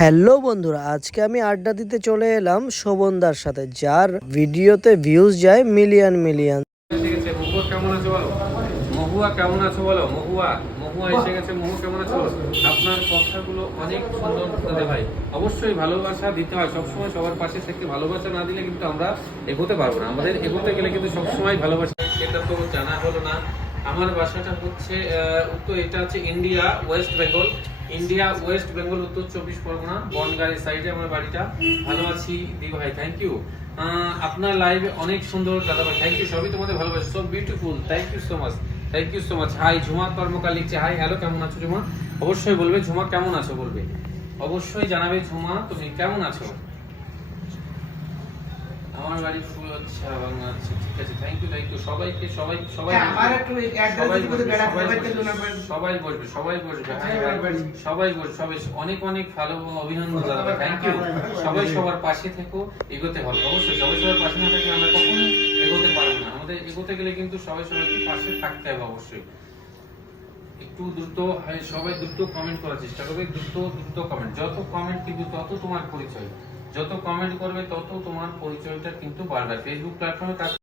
Hello বন্ধুরা, আজকে আমি আড্ডা দিতে চলে এলাম শোভনদার সাথে, যার ভিডিওতে ভিউজ যায় মিলিয়ন মিলিয়ন কেমন মহুয়া কেমন বলো? মহুয়া মহুয়া এসে গেছে, মহু কেমন আপনার অনেক সুন্দর ভাই অবশ্যই ভালোবাসা দিতে হয়। সবসময় সবার পাশে থেকে ভালোবাসা না দিলে কিন্তু আমরা এগোতে পারব না। আমাদের এগোতে গেলে কিন্তু সবসময় ভালোবাসা জানা না। আমার বাসাটা হচ্ছে উত্তর এটা হচ্ছে India West Bengal India, West Bengal, উত্তর চব্বিশ পরগনা বনগাড়ি সাইডে আমার বাড়িটা। ভালো আছি দি ভাই থ্যাংক ইউ আপনার লাইভে অনেক সুন্দর দাদা ভাই থ্যাংক ইউ সবই তোমাদের ভালোবাসি so beautiful thank you so much thank you so much hi Jhuma Karmakar লিখছে হাই হ্যালো কেমন আছো ঝুমা? অবশ্যই বলবে, ঝুমা কেমন আছো বলবে? অবশ্যই জানাবে ঝুমা, তুমি কেমন আছো? আমার বাড়ি ফুল আচ্ছা বাংলা আচ্ছা ঠিক আছে থ্যাংক ইউ থ্যাংক ইউ সবাইকে সবাই সবাই হ্যাঁ, আমার একটু সবাই বসবে, সবাই বেড়া- সবাই বসবে আচ্ছা, হ্যাঁ। সবাই অনেক অনেক ভালো অভিনন্দন দাদা থ্যাংক ইউ সবাই সবার পাশে থেকো এগোতে হবে অবশ্যই সবাই সবার পাশে না থাকলে আমরা কখনো এগোতে পারব না আমাদের এগোতে গেলে কিন্তু সবাই সবাইকে পাশে থাকতে হবে অবশ্যই একটু দ্রুত হ্যাঁ, সবাই দ্রুত কমেন্ট করার চেষ্টা করবে দ্রুত দ্রুত কমেন্ট যত কমেন্ট কিন্তু তত তোমার পরিচয় যত কমেন্ট করবে তত তোমার পরিচয়টা কিন্তু বাড়বে। ফেসবুক প্ল্যাটফর্মে